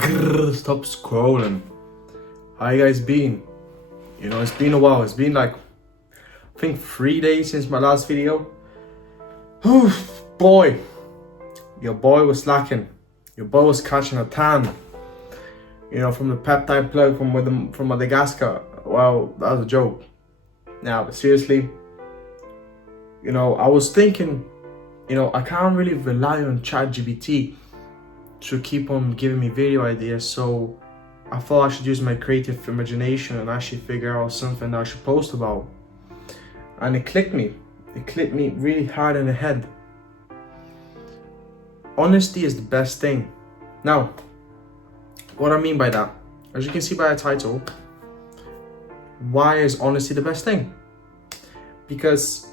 Stop scrolling. How you guys been? It's been a while. It's been like, I think 3 days since my last video. Oof, boy. Your boy was slacking. Your boy was catching a tan. From the peptide plug from Madagascar. Well, that was a joke. Now, but seriously, I was thinking, I can't really rely on ChatGPT to keep on giving me video ideas, so I thought I should use my creative imagination and actually figure out something that I should post about. And it clicked me really hard in the head. Honesty is the best thing. Now, what I mean by that, as you can see by the title, why is honesty the best thing? Because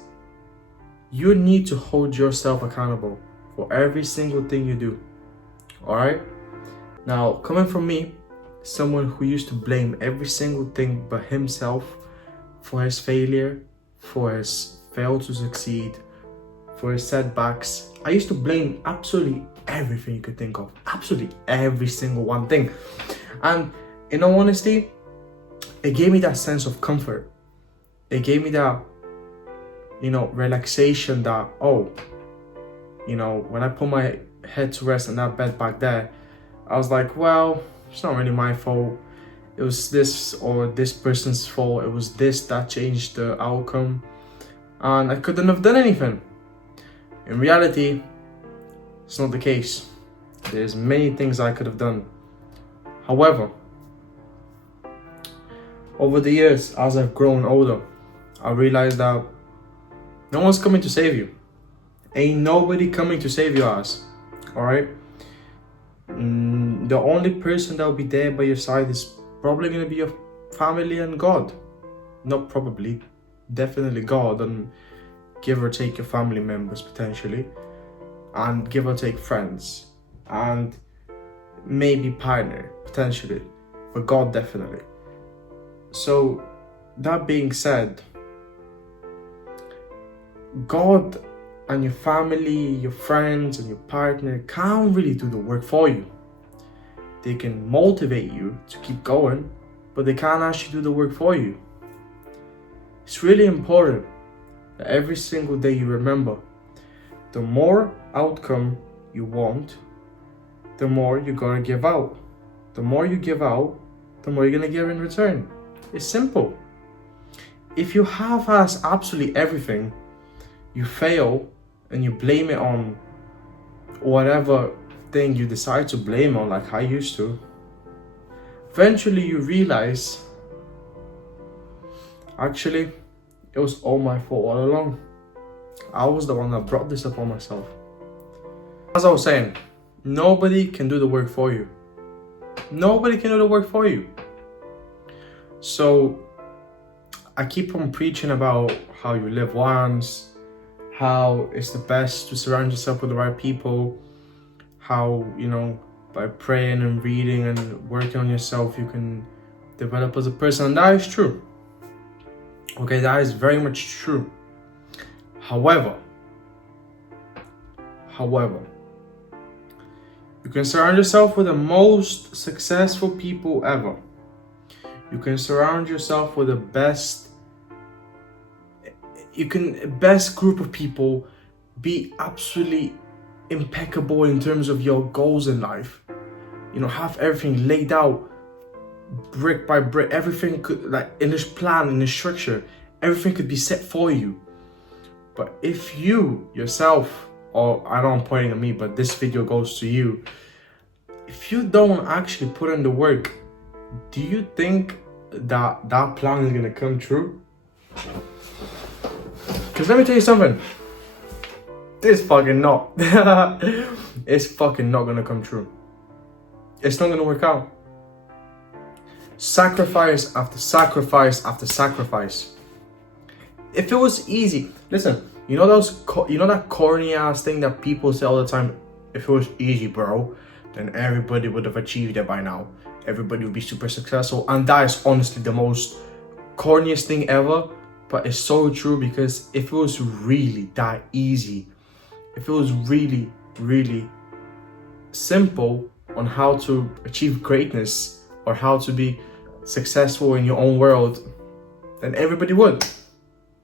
you need to hold yourself accountable for every single thing you do. Alright? Now, coming from me, someone who used to blame every single thing but himself for his failure, for his fail to succeed, for his setbacks. I used to blame absolutely everything you could think of. Absolutely every single one thing. And in all honesty, it gave me that sense of comfort. It gave me that, relaxation that, when I put my head to rest in that bed back there, I was like, well, it's not really my fault. It was this or this person's fault. It was this that changed the outcome. And I couldn't have done anything. In reality, it's not the case. There's many things I could have done. However, over the years, as I've grown older, I realized that no one's coming to save you. Ain't nobody coming to save your ass. Alright? The only person that will be there by your side is probably going to be your family and God. Not probably, definitely God, and give or take your family members potentially, and give or take friends, and maybe partner potentially, but God definitely. So that being said, God and your family, your friends and your partner can't really do the work for you. They can motivate you to keep going, but they can't actually do the work for you. It's really important that every single day you remember, the more outcome you want, the more you're gonna give out. The more you give out, the more you're gonna get in return. It's simple. If you half-ass absolutely everything, you fail and you blame it on whatever thing you decide to blame on, like I used to, eventually you realize, actually, it was all my fault all along. I was the one that brought this upon myself. As I was saying, nobody can do the work for you. Nobody can do the work for you. So I keep on preaching about how you live once, how it's the best to surround yourself with the right people, how, by praying and reading and working on yourself, you can develop as a person. And that is true. Okay, that is very much true. However, you can surround yourself with the most successful people ever. You can surround yourself with the best group of people, be absolutely impeccable in terms of your goals in life. Have everything laid out brick by brick. Everything could, like, in this plan, in this structure, everything could be set for you. But if you yourself, or I know I'm pointing at me, but this video goes to you, if you don't actually put in the work, do you think that that plan is gonna come true? Because let me tell you something, it's fucking not. It's fucking not gonna come true. It's not gonna work out. Sacrifice after sacrifice after sacrifice. If it was easy, listen, that corny ass thing that people say all the time, if it was easy, bro, then everybody would have achieved it by now. Everybody would be super successful. And that is honestly the most corniest thing ever, but it's so true, because if it was really that easy, if it was really, really simple, on how to achieve greatness or how to be successful in your own world, then everybody would.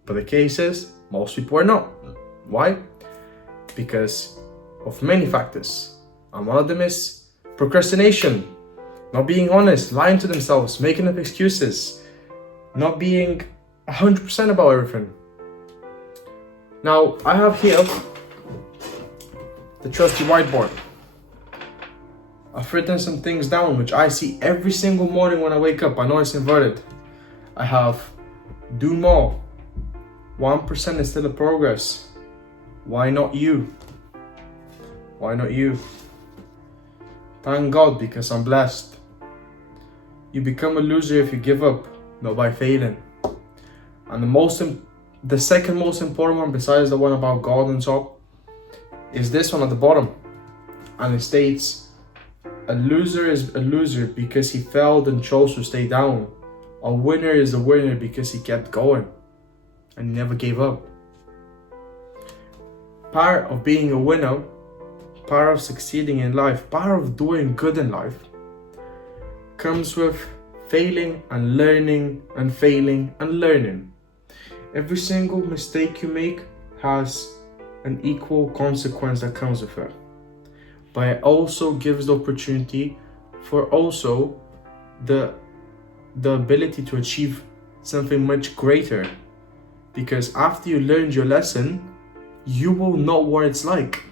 But the case is, most people are not. Why? Because of many factors. And one of them is procrastination, not being honest, lying to themselves, making up excuses, not being 100% about everything. Now, I have here the trusty whiteboard. I've written some things down which I see every single morning when I wake up. I know it's inverted. I have do more. 1% is still a progress. Why not you? Why not you? Thank God, because I'm blessed. You become a loser if you give up, not by failing. And the second most important one, besides the one about God on top, is this one at the bottom. And it states, a loser is a loser because he failed and chose to stay down. A winner is a winner because he kept going and he never gave up. Part of being a winner, part of succeeding in life, part of doing good in life, comes with failing and learning and failing and learning. Every single mistake you make has an equal consequence that comes with it. But it also gives the opportunity for also the ability to achieve something much greater. Because after you learned your lesson, you will know what it's like.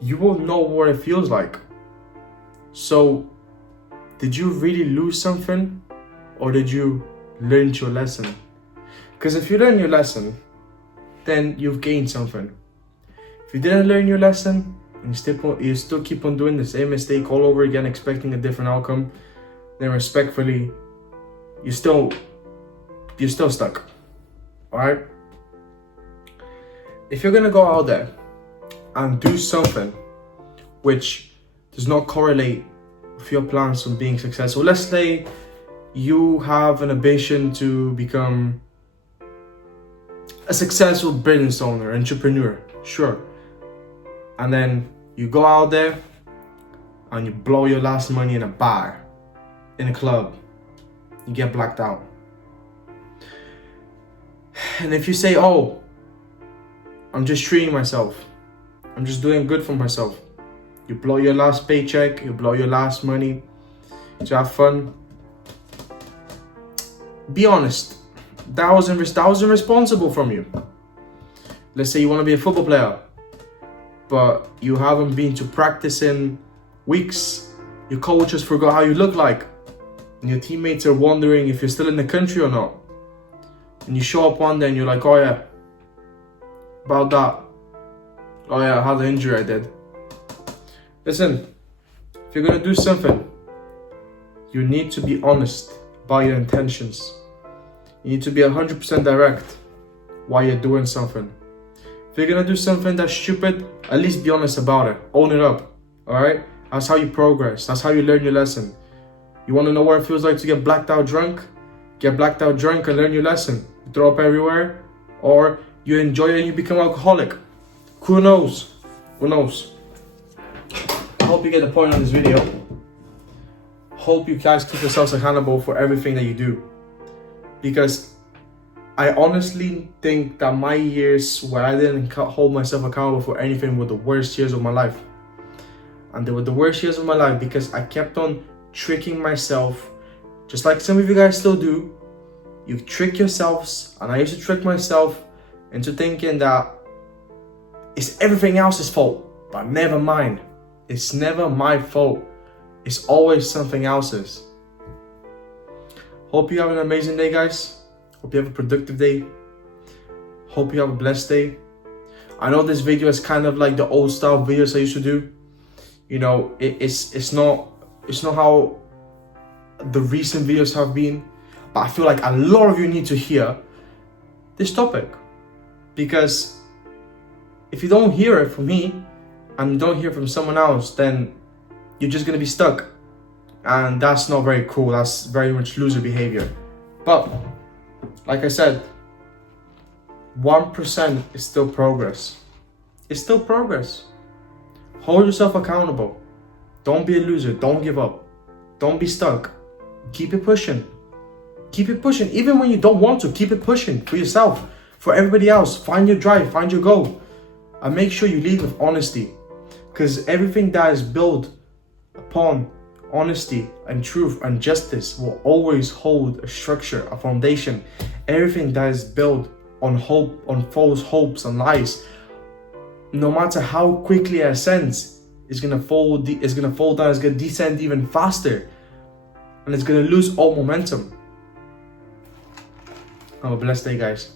You will know what it feels like. So, did you really lose something? Or did you learn your lesson? Because if you learn your lesson, then you've gained something. If you didn't learn your lesson, and you still keep on doing the same mistake all over again, expecting a different outcome, then respectfully, you're still stuck. Alright? If you're gonna go out there and do something which does not correlate with your plans on being successful, let's say you have an ambition to become a successful business owner, entrepreneur, sure. And then you go out there and you blow your last money in a bar, in a club. You get blacked out. And if you say, oh, I'm just treating myself, I'm just doing good for myself. You blow your last paycheck, you blow your last money to have fun. Be honest. That was irresponsible from you. Let's say you want to be a football player, but you haven't been to practice in weeks. Your coaches forgot how you look like. And your teammates are wondering if you're still in the country or not. And you show up one day and you're like, oh yeah, about that. Oh yeah, I had the injury I did. Listen, if you're gonna do something, you need to be honest about your intentions. You need to be 100% direct while you're doing something. If you're gonna do something that's stupid, at least be honest about it. Own it up, alright? That's how you progress. That's how you learn your lesson. You wanna know what it feels like to get blacked out drunk? Get blacked out drunk and learn your lesson. You throw up everywhere, or you enjoy it and you become alcoholic. Who knows? Who knows? I hope you get the point of this video. Hope you guys keep yourselves accountable for everything that you do. Because I honestly think that my years where I didn't hold myself accountable for anything were the worst years of my life. And they were the worst years of my life because I kept on tricking myself, just like some of you guys still do. You trick yourselves, and I used to trick myself into thinking that it's everything else's fault, but never mine. It's never my fault. It's always something else's. Hope you have an amazing day, guys. Hope you have a productive day. Hope you have a blessed day. I know this video is kind of like the old style videos I used to do. You know, it's not how the recent videos have been, but I feel like a lot of you need to hear this topic, because if you don't hear it from me and you don't hear it from someone else, then you're just gonna be stuck, and that's not very cool. That's very much loser behavior. But like I said, 1% is still progress. It's still progress. Hold yourself accountable. Don't be a loser. Don't give up. Don't be stuck. Keep it pushing. Keep it pushing. Even when you don't want to, keep it pushing for yourself, for everybody else. Find your drive, find your goal. And make sure you lead with honesty. Because everything that is built upon honesty and truth and justice will always hold a structure, a foundation. Everything that is built on hope, on false hopes and lies, no matter how quickly it ascends, it's gonna fall down, it's gonna descend even faster, and it's gonna lose all momentum. Have a blessed day, guys.